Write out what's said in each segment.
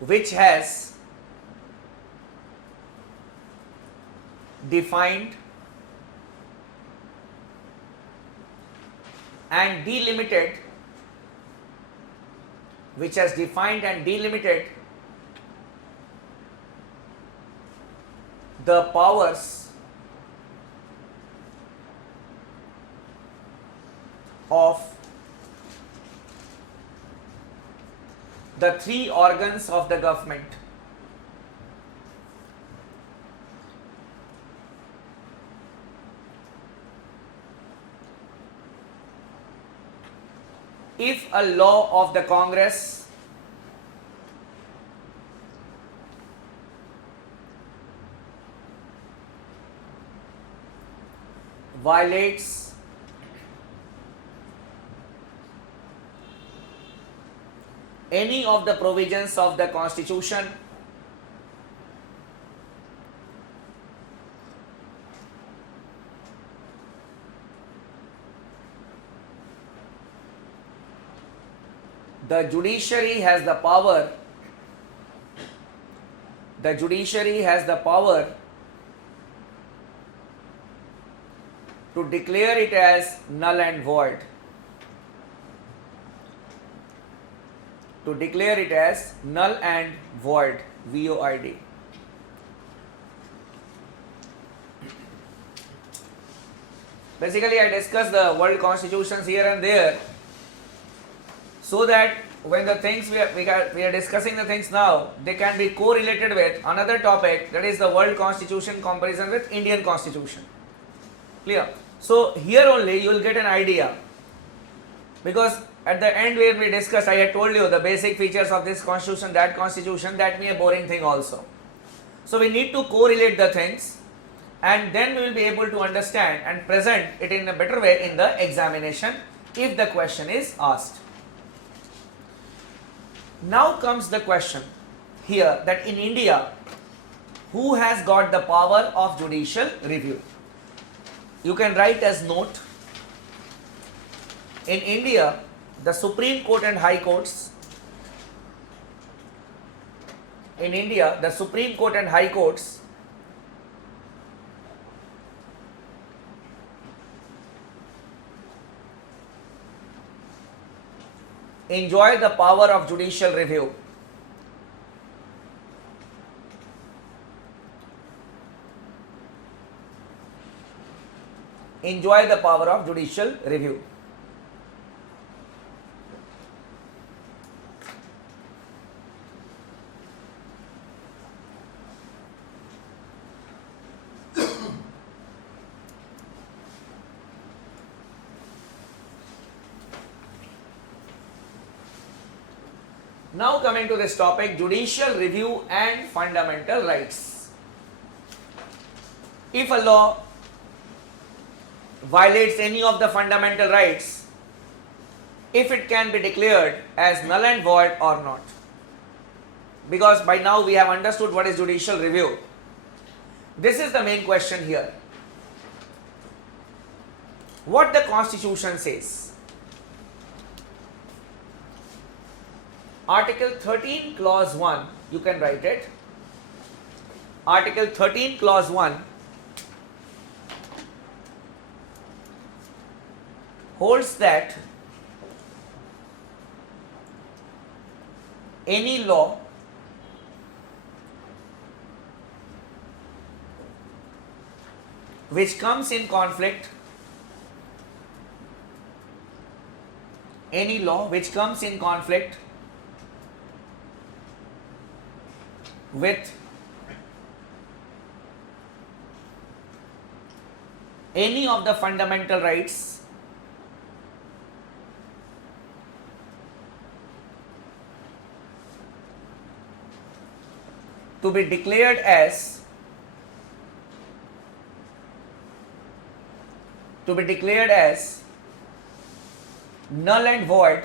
which has defined and delimited the powers of the three organs of the government. If a law of the Congress violates any of the provisions of the Constitution, the judiciary has the power to declare it as null and void. VOID. Basically, I discuss the world constitutions here and there, so that when the things we are discussing the things now, they can be correlated with another topic, that is the world constitution comparison with Indian constitution. Clear? So here only you will get an idea, because at the end where we discussed, I had told you the basic features of this constitution, that may a boring thing also. So we need to correlate the things, and then we will be able to understand and present it in a better way in the examination if the question is asked. Now comes the question here, that in India, who has got the power of judicial review? You can write as note. In India, the Supreme Court and High Courts, enjoy the power of judicial review. Now coming to this topic, judicial review and fundamental rights. If a law violates any of the fundamental rights, if it can be declared as null and void or not. Because by now we have understood what is judicial review. This is the main question here. What the Constitution says. Article 13 clause 1, you can write it. Article 13 clause 1 holds that any law which comes in conflict with any of the fundamental rights to be declared as null and void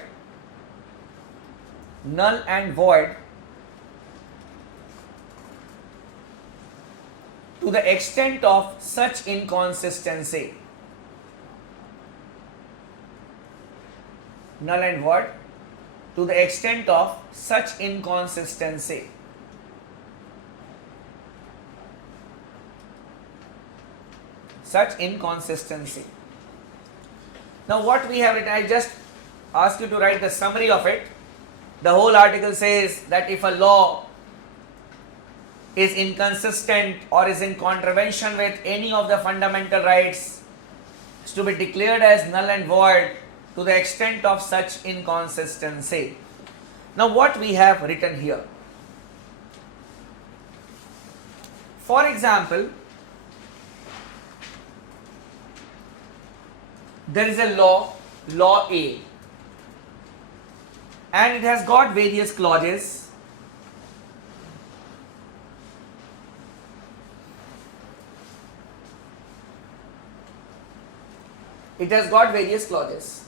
to the extent of such inconsistency. to the extent of such inconsistency. Such inconsistency. Now what we have written, I just ask you to write the summary of it. The whole article says that if a law is inconsistent or is in contravention with any of the fundamental rights, is to be declared as null and void to the extent of such inconsistency. Now what we have written here. For example, there is a law, law A, and it has got various clauses. It has got various clauses.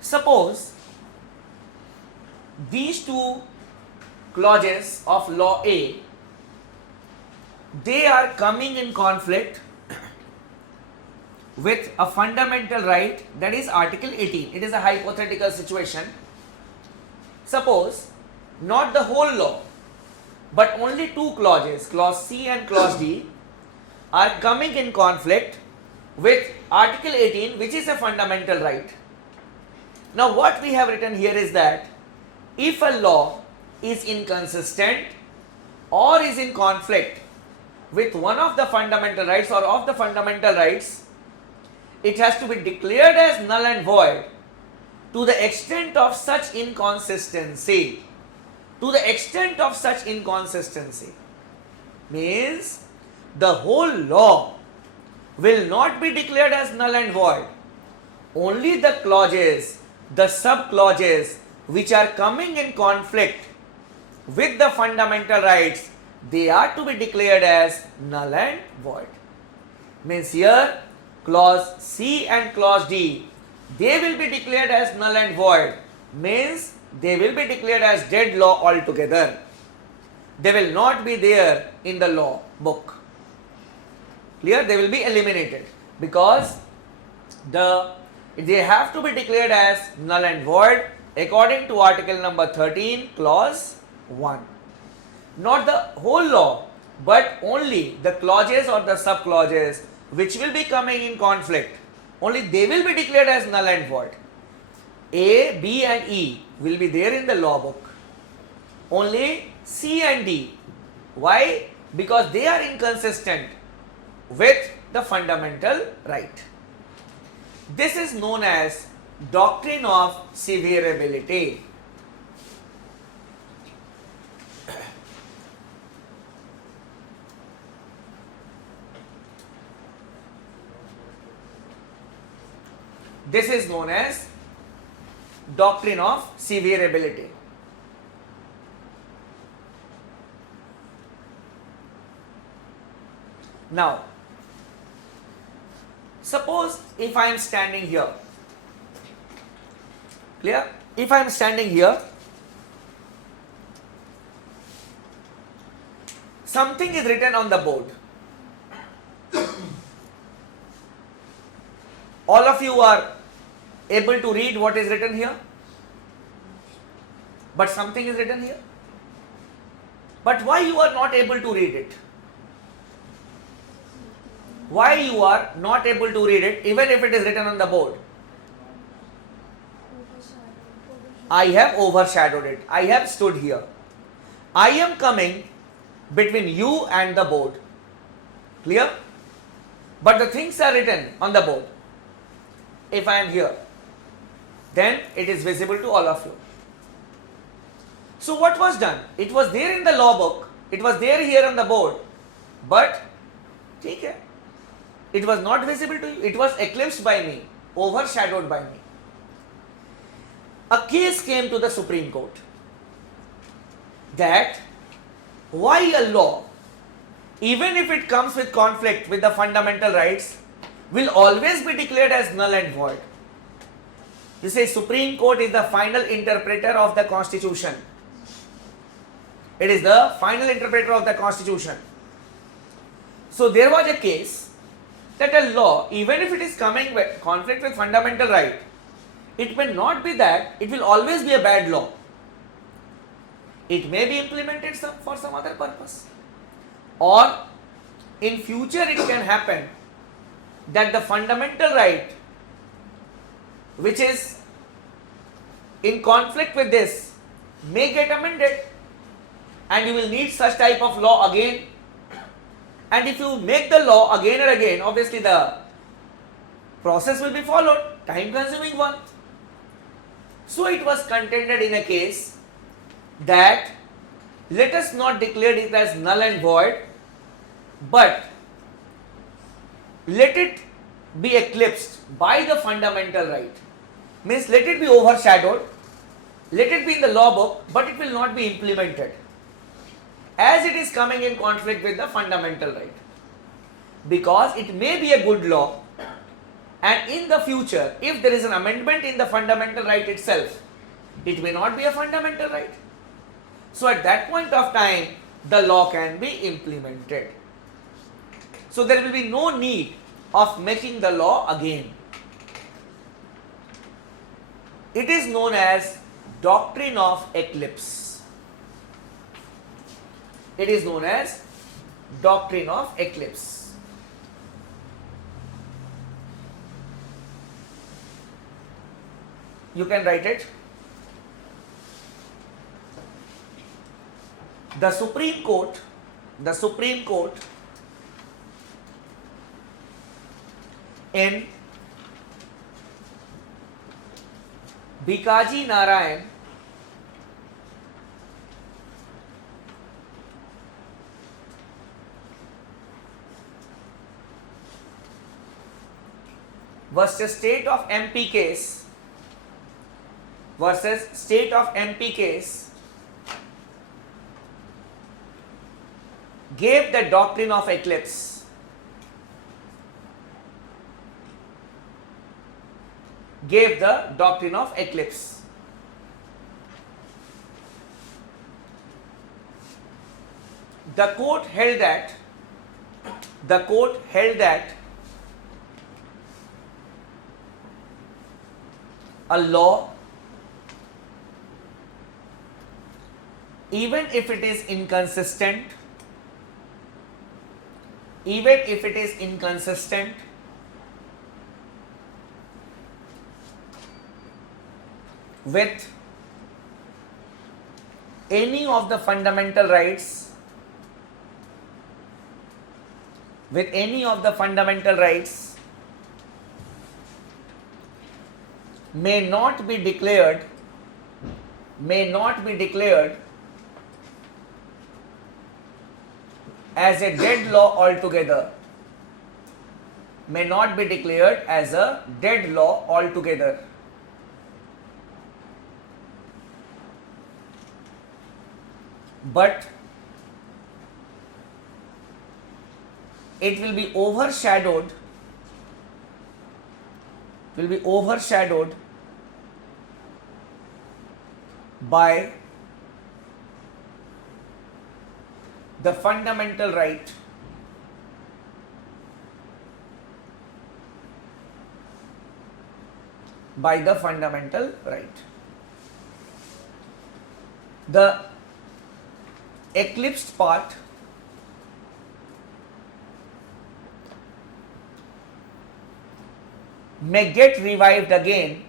Suppose these two clauses of law A, they are coming in conflict with a fundamental right, that is Article 18. It is a hypothetical situation. Suppose not the whole law, but only two clauses, clause C and clause D, are coming in conflict with Article 18, which is a fundamental right. Now what we have written here is that if a law is inconsistent or is in conflict with one of the fundamental rights or of the fundamental rights, it has to be declared as null and void to the extent of such inconsistency. To the extent of such inconsistency means the whole law will not be declared as null and void. Only the clauses, the sub-clauses which are coming in conflict with the fundamental rights, they are to be declared as null and void. Means here clause C and clause D, they will be declared as null and void, means they will be declared as dead law altogether. They will not be there in the law book. Clear? They will be eliminated because they have to be declared as null and void according to article number 13 clause 1. Not the whole law, but only the clauses or the sub clauses which will be coming in conflict, only they will be declared as null and void. A, B and E will be there in the law book. Only C and D. Why? Because they are inconsistent with the fundamental right. This is known as doctrine of severability. This is known as doctrine of severability. Now, suppose if I am standing here, clear? If I am standing here, something is written on the board. All of you are able to read what is written here, but something is written here. But why you are not able to read it? Why you are not able to read it even if it is written on the board? I have overshadowed it. I have stood here. I am coming between you and the board. Clear? But the things are written on the board. If I am here, then it is visible to all of you. So what was done? It was there in the law book. It was there here on the board. But, okay, it was not visible to you. It was eclipsed by me, overshadowed by me. A case came to the Supreme Court that why a law, even if it comes with conflict with the fundamental rights, will always be declared as null and void. You say Supreme Court is the final interpreter of the Constitution. It is the final interpreter of the Constitution. So there was a case that a law, even if it is coming with conflict with fundamental right, it may not be that it will always be a bad law. It may be implemented for some other purpose, or in future it can happen that the fundamental right which is in conflict with this may get amended, and you will need such type of law again. And if you make the law again and again, obviously the process will be followed, time consuming one. So it was contended in a case that let us not declare it as null and void, but let it be eclipsed by the fundamental right. Means let it be overshadowed, let it be in the law book, but it will not be implemented, as it is coming in conflict with the fundamental right. Because it may be a good law, and in the future, if there is an amendment in the fundamental right itself, it may not be a fundamental right. So at that point of time, the law can be implemented. So there will be no need of making the law again. It is known as doctrine of eclipse. It is known as doctrine of eclipse. You can write it. The Supreme Court in Bikaji Narayan versus State of MP case gave the doctrine of eclipse. Gave the doctrine of eclipse. The court held that a law, even if it is inconsistent with any of the fundamental rights, may not be declared as a dead law altogether. May not be declared as a dead law altogether. But it will be overshadowed by the fundamental right The eclipsed part may get revived again.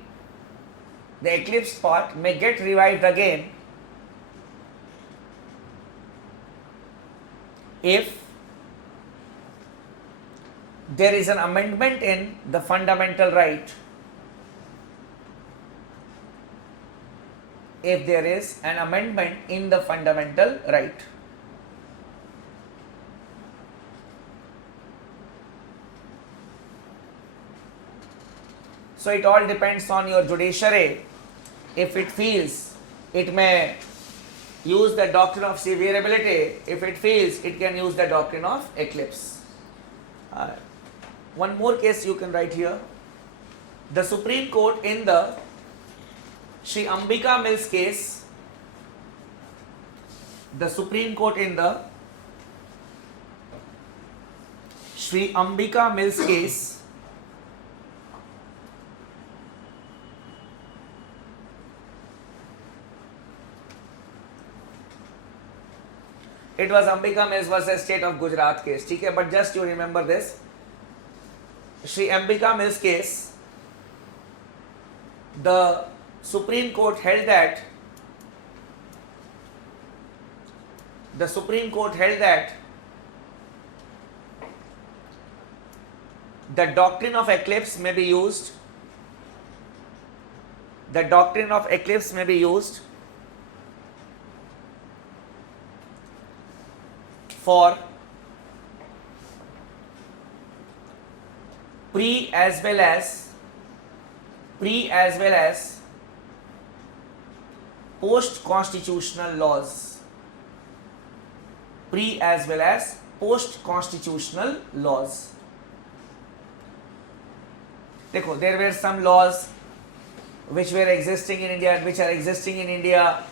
The eclipsed part may get revived again if there is an amendment in the fundamental right. If there is an amendment in the fundamental right. So it all depends on your judiciary. If it feels it may use the doctrine of severability, if it feels it can use the doctrine of eclipse. One more case you can write here. The Supreme Court in the Sri Ambika Mills case, the Supreme Court in the Sri Ambika Mills case It was Ambika Mills versus State of Gujarat case. ठीक है, but just you remember this. Shri Ambika Mills case, the Supreme Court held that the doctrine of eclipse may be used. The doctrine of eclipse may be used for pre as well as post constitutional laws. Pre as well as post constitutional laws. देखो, there were some laws which were existing in India,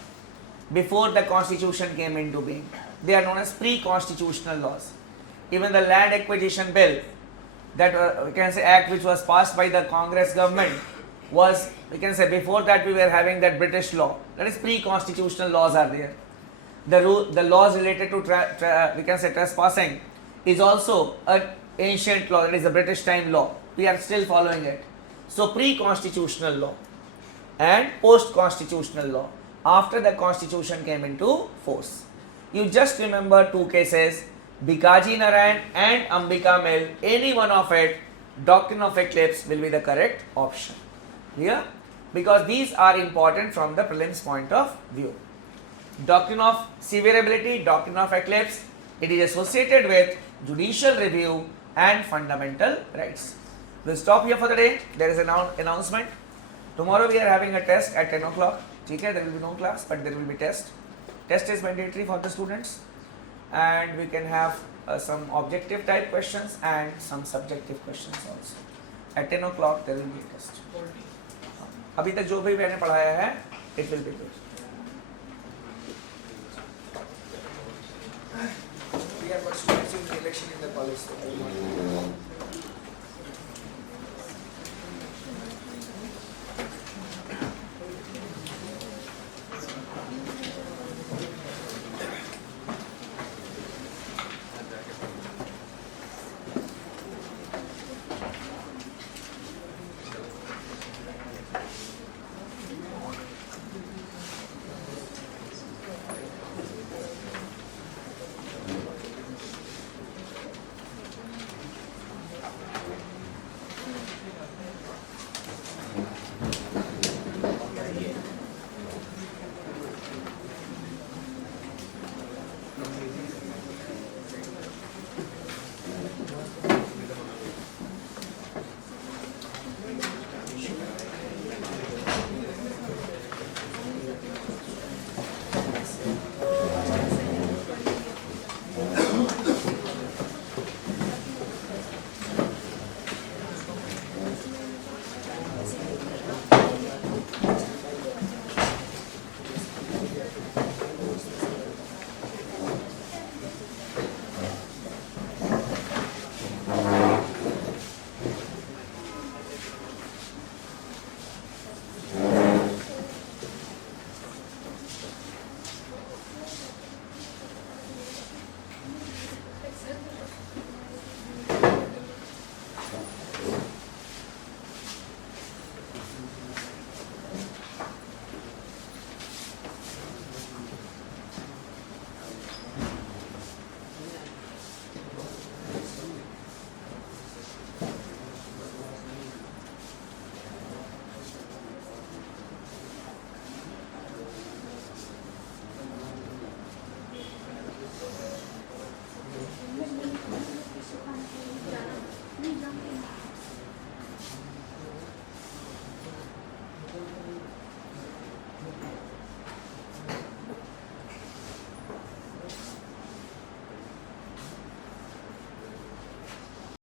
before the constitution came into being. They are known as pre-constitutional laws. Even the land acquisition bill, that we can say act which was passed by the Congress government, was, we can say, before that we were having that British law. That is pre-constitutional laws are there. The laws related to we can say trespassing is also an ancient law. It is a British time law. We are still following it. So pre-constitutional law and post-constitutional law, after the constitution came into force. You just remember two cases, Bikaji Narayan and Ambika Mill. Any one of it, doctrine of eclipse will be the correct option. Clear? Because these are important from the prelims point of view. Doctrine of severability, doctrine of eclipse, it is associated with judicial review and fundamental rights. We'll stop here for the day. There is an announcement. Tomorrow we are having a test at 10 o'clock. Okay, there will be no class, but there will be test. Test is mandatory for the students, and we can have some objective type questions and some subjective questions also. At 10 o'clock there will be a test. अभी तक जो भी मैंने पढ़ाया है, it will be good. We have got students in the election in the college.